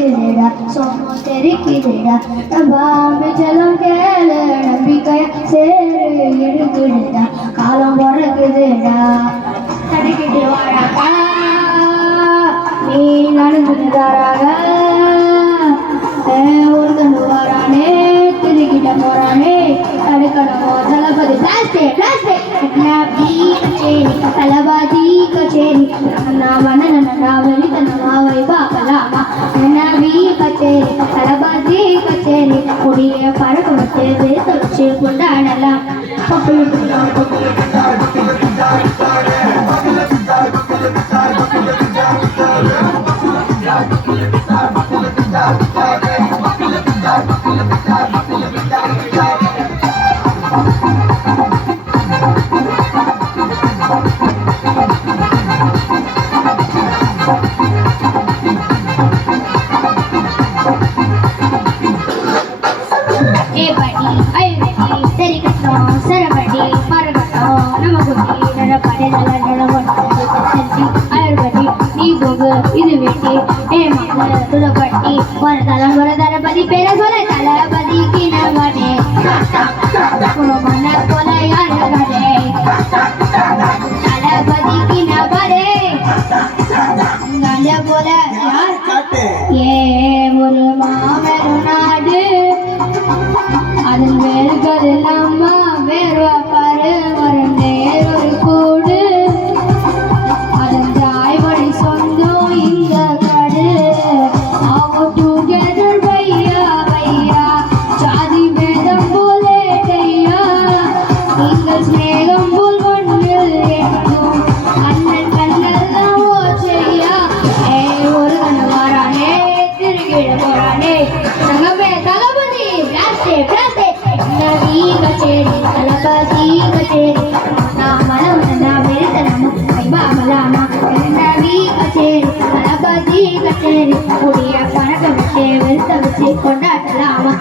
தெரிக்குதுடா சொன்ன தெரிக்குதுடா நம்பாம செல்லம் கேளு நம்பிக்கைய சேரு இருக்குதுடா காலம் பிறக்குதுடா தடுக்கிட்டு வாடாக்கா நீ நடந்துதாராக ஒருத்தனு வரானே திருக்கிட்ட போறானே தடுக்கணுமோ தளபதி பிளாஸ்டிக் பிளாஸ்டிக் கச்சேரி தளபதி கச்சேரி வெளித்தனமாவை பார்க்கலாமா நவி கச்சேரி தளபதி கச்சேரி கொடிய பறக்க வச்சு வேச வச்சு கொண்டாடலாம் இது வெட்டி துளப்பட்டி ஒரு தளபதி பேர சொல்ல தளபதிக்கு நவனே மன போல யாருகடே தளபதிக்கு நவரே கண்ட போல யார் ஏ ஒரு மாபெரும் நாடு அதன் வேர்கள் இல்லாம வேறு பாரு ஒரு நேர் ஒரு கூடு கொண்டாடலாமா